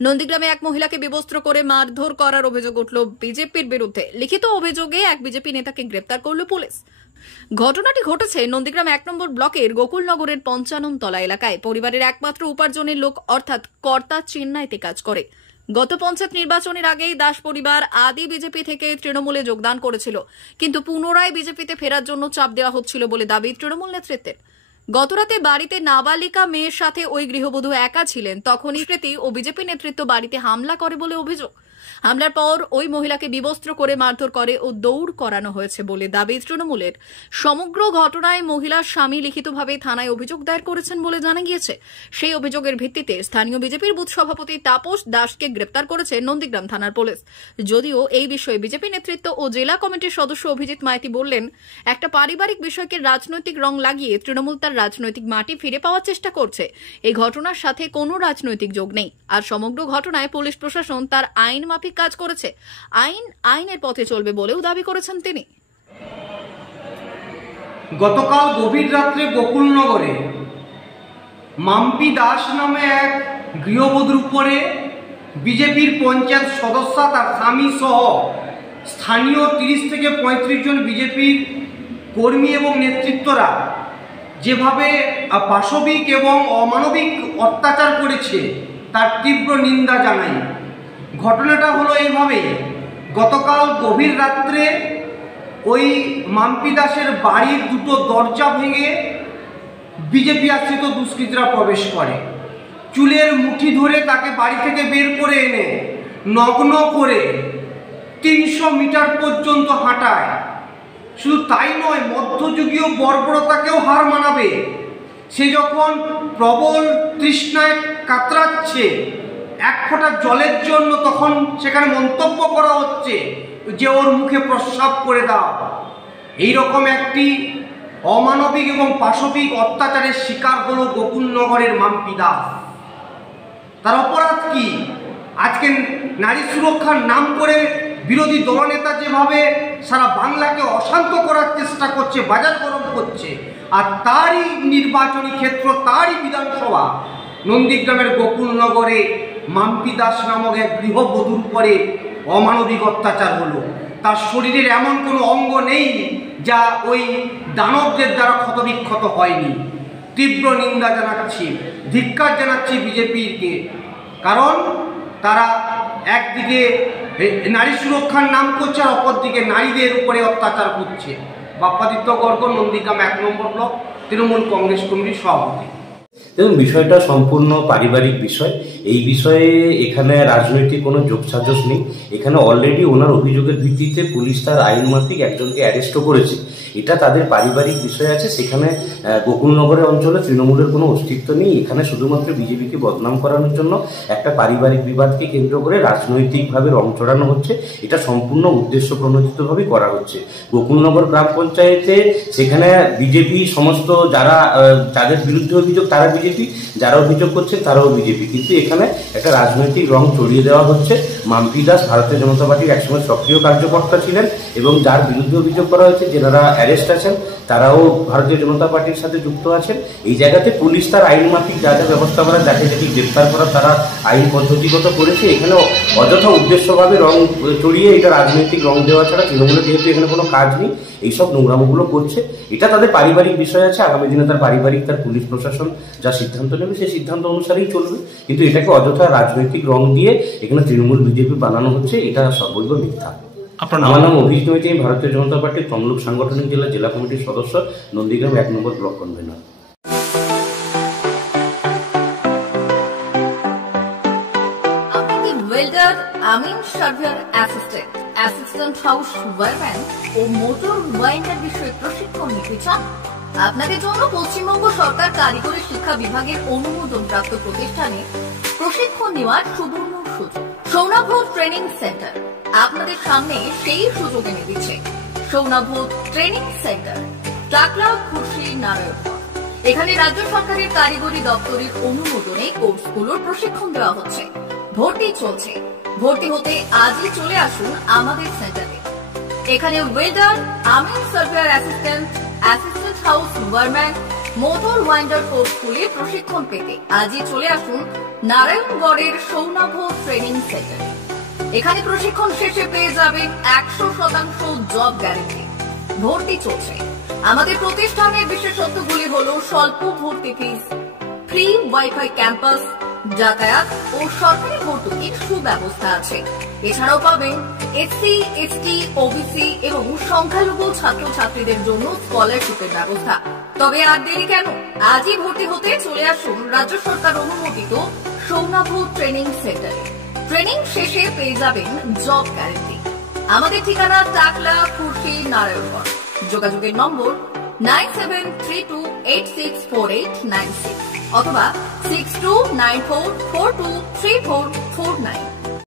নন্দীগ্রামে এক মহিলাকে বিবস্ত্র করে মারধর করার অভিযোগ উঠল বিজেপির বিরুদ্ধে। লিখিত অভিযোগে এক বিজেপি নেতাকে গ্রেপ্তার করল পুলিশ। ঘটনাটি ঘটেছে নন্দীগ্রাম 1 নম্বর ব্লকের গোকুলনগরের 55 তলা এলাকায়। পরিবারের একমাত্র উপার্জনের লোক অর্থাৎ কর্তা চেন্নাইতে কাজ করে। গত পঞ্চায়েত নির্বাচনের আগেই দাস পরিবার আদি বিজেপি থেকে তৃণমূলে যোগদান করেছিল, কিন্তু পুনরায় বিজেপিতে ফেরার জন্য চাপ দেওয়া হচ্ছিল বলে দাবি তৃণমূল নেতৃত্বের। গতরাতে বাড়িতে নাবালিকা মেয়ের সাথে ওই গৃহবধূ একা ছিলেন, তখনই কৃতি ও বিজেপি নেতৃত্ব বাড়িতে হামলা করে বলে অভিযোগ। হামলার পর ওই মহিলাকে বিবস্ত্র করে মারধর করে ও দৌড় করানো হয়েছে বলে দাবি তৃণমূলের। সমগ্র ঘটনায় মহিলার স্বামী লিখিতভাবে থানায় অভিযোগ দায়ের করেছেন বলে জানা গিয়েছে। সেই অভিযোগের ভিত্তিতে স্থানীয় বিজেপির বুথ সভাপতি তাপস দাসকে গ্রেপ্তার করেছে নন্দীগ্রাম থানার পুলিশ। যদিও এই বিষয়ে বিজেপি নেতৃত্ব ও জেলা কমিটির সদস্য অভিজিৎ মাইতি বললেন, একটা পারিবারিক বিষয়কে রাজনৈতিক রং লাগিয়ে তৃণমূল তার রাজনৈতিক মাটি ফিরে পাওয়ার চেষ্টা করছে। এই ঘটনার সাথে কোনো রাজনৈতিক যোগ নেই। আর সমগ্র ঘটনায় পুলিশ প্রশাসন তার আইন মাফিক কাজ করেছে। আইনের পথে চলবে বলেও দাবি করেছেন তিনি। গতকাল গভীর রাত্রে গোকুলনগরে মাম্পি দাস নামে এক গৃহবধূর উপরে বিজেপির পঞ্চায়েত সদস্য তার স্বামী সহ স্থানীয় 30 থেকে 35 জন বিজেপির কর্মী এবং নেতৃত্বরা যেভাবে পাশবিক এবং অমানবিক অত্যাচার করেছে তার তীব্র নিন্দা জানাই। ঘটনাটা হলো এইভাবে, গতকাল গভীর রাত্রে ওই মাম্পি দাসের বাড়ির দুটো দরজা ভেঙে বিজেপি আশ্রিত দুষ্কৃতীরা প্রবেশ করে। চুলের মুঠি ধরে তাকে বাড়ি থেকে বের করে এনে নগ্ন করে 300 মিটার পর্যন্ত হাঁটায়। শুধু তাই নয়, মধ্যযুগীয় বর্বরতাকেও হার মানাবে। সে যখন প্রবল তৃষ্ণায় কাতরাচ্ছে, এক ফোঁটা জলের জন্য, তখন সেখানে মন্তব্য করা হচ্ছে যে ওর মুখে প্রস্রাব করে দাও। এইরকম একটি অমানবিক এবং পাশবিক অত্যাচারের শিকার হলো গোকুলনগরের মাম্পি দাস। তার অপরাধ কি? আজকে নারী সুরক্ষার নাম করে বিরোধী দলনেতা যেভাবে সারা বাংলাকে অশান্ত করার চেষ্টা করছে, বাজার গরম করছে, আর তারই নির্বাচনী ক্ষেত্র, তারই বিধানসভা নন্দীগ্রামের গোকুলনগরে মাম্পি দাস নামক এক গৃহবধূর উপরে অমানবিক অত্যাচার হলো। তার শরীরের এমন কোনো অঙ্গ নেই যা ওই দানবদের দ্বারা ক্ষতবিক্ষত হয়নি। তীব্র নিন্দা জানাচ্ছি, ধিক্কার জানাচ্ছি বিজেপিকে, কারণ তারা একদিকে নারী সুরক্ষার নাম করছে আর অপরদিকে নারীদের উপরে অত্যাচার করছে। বাপ্পাদিত্য গর্গ, নন্দীগ্রাম 1 নম্বর ব্লক, তৃণমূল কংগ্রেস কমিটির সভাপতি। দেখুন, বিষয়টা সম্পূর্ণ পারিবারিক বিষয়। এই বিষয়ে এখানে রাজনৈতিক কোনো যোগসাজশ নেই। এখানে অলরেডি ওনার অভিযোগের ভিত্তিতে পুলিশ তার আইন মাফিক একজনকে অ্যারেস্টও করেছে। এটা তাদের পারিবারিক বিষয় আছে। সেখানে গোকুলনগরের অঞ্চলে তৃণমূলের কোনো অস্তিত্ব নেই। এখানে শুধুমাত্র বিজেপিকে বদনাম করানোর জন্য একটা পারিবারিক বিবাদকে কেন্দ্র করে রাজনৈতিকভাবে রং চড়ানো হচ্ছে। এটা সম্পূর্ণ উদ্দেশ্য প্রণোদিতভাবে করা হচ্ছে। গোকুলনগর গ্রাম পঞ্চায়েতে সেখানে বিজেপি সমস্ত যাদের বিরুদ্ধে অভিযোগ তারা বিজেপি, যারা অভিযোগ করছে তারাও বিজেপি, কিন্তু এখানে একটা রাজনৈতিক রং চড়িয়ে দেওয়া হচ্ছে। মাম্পি দাস ভারতীয় জনতা পার্টির একসময় সক্রিয় কার্যকর্তা ছিলেন এবং যার বিরুদ্ধে অভিযোগ করা হয়েছে, যারা অ্যারেস্ট আছেন তারাও ভারতীয় জনতা পার্টির সাথে যুক্ত আছেন। এই জায়গাতে পুলিশ তার আইন মাফিক যা যা ব্যবস্থা করা, যাকে যাকে গ্রেপ্তার করা তারা আইন পদ্ধতিগত করেছে। এখানে অযথা উদ্দেশ্যভাবে রং চড়িয়ে এটা রাজনৈতিক রং দেওয়া ছাড়া তৃণমূলের যেহেতু এখানে কোনো কাজ নেই, এইসব নোংরামোগুলো করছে। এটা তাদের পারিবারিক বিষয় আছে। আগামী দিনে তার পুলিশ প্রশাসন যা সিদ্ধান্ত নেবে সেই সিদ্ধান্ত অনুসারেই চলবে, কিন্তু এটাকে অযথা রাজনৈতিক রং দিয়ে এখানে তৃণমূল বিজেপি বানানো হচ্ছে, এটা সর্বৈব মিথ্যা। আমার নাম অভিজিৎ মাইতি, আমি ভারতীয় জনতা পার্টির তমলুক সাংগঠনিক জেলা কমিটির সদস্য, নন্দীগ্রাম 1 নম্বর ব্লক কনভেনর। ওয়েল্ডার, আমিন সার্ভেয়ার অ্যাসিস্ট্যান্ট হাউস ওয়ারম্যান ও মোটর ওয়াইন্ডার বিষয়ে প্রশিক্ষণ নিতে চান? আপনাদের জন্য পশ্চিমবঙ্গ সরকার কারিগরি শিক্ষা বিভাগের অনুমোদনপ্রাপ্ত প্রতিষ্ঠানে প্রশিক্ষণ নেওয়ার সুবর্ণ সুযোগ। সৌনাভ ট্রেনিং সেন্টার আপনাদের সামনে সেই সুযোগ এনে দিচ্ছে। সৌনাভ ট্রেনিং সেন্টার, টাকলা, খুশি, নারায়ণগঞ্জ। এখানে রাজ্য সরকারের কারিগরি দপ্তরের অনুমোদনে কোর্সগুলোর প্রশিক্ষণ দেওয়া হচ্ছে। ভর্তি চলছে। ভর্তি হতে আজই চলে আসুন আমাদের সেন্টারে। এখানে ওয়েল্ডার, আমিন surveyor assistant house wireman, motor winder course স্কুলে প্রশিক্ষণ পেতে আজই চলে আসুন নারায়ণগড়ের সৌনভ ট্রেনিং সেন্টারে। এখানে প্রশিক্ষণ শেষে পেয়ে যাবেন 100% জব গ্যারান্টি। ভর্তি চলছে। আমাদের প্রতিষ্ঠানের বিশেষত্বগুলি হলো স্বল্প ভর্তি ফিস, ফ্রি ওয়াইফাই ক্যাম্পাস, যাতায়াত ও সরকারি ভর্তুকির সুব্যবস্থা আছে। এছাড়াও পাবেন এসসি, এসটি, ওবিসি এবং সংখ্যালঘু ছাত্রছাত্রীদের জন্য স্কলারশিপের ব্যবস্থা। তবে আর দেরি কেন, আজই ভর্তি হতে চলে আসুন রাজ্য সরকার অনুমোদিত সৌনভ ট্রেনিং সেন্টারে। ট্রেনিং শেষে পেয়ে যাবেন জব গ্যারান্টি। আমাদের ঠিকানা টাকলা, খুরশি, নারায়ণগড়। যোগাযোগের নম্বর 9732864896 অথবা 6294423449।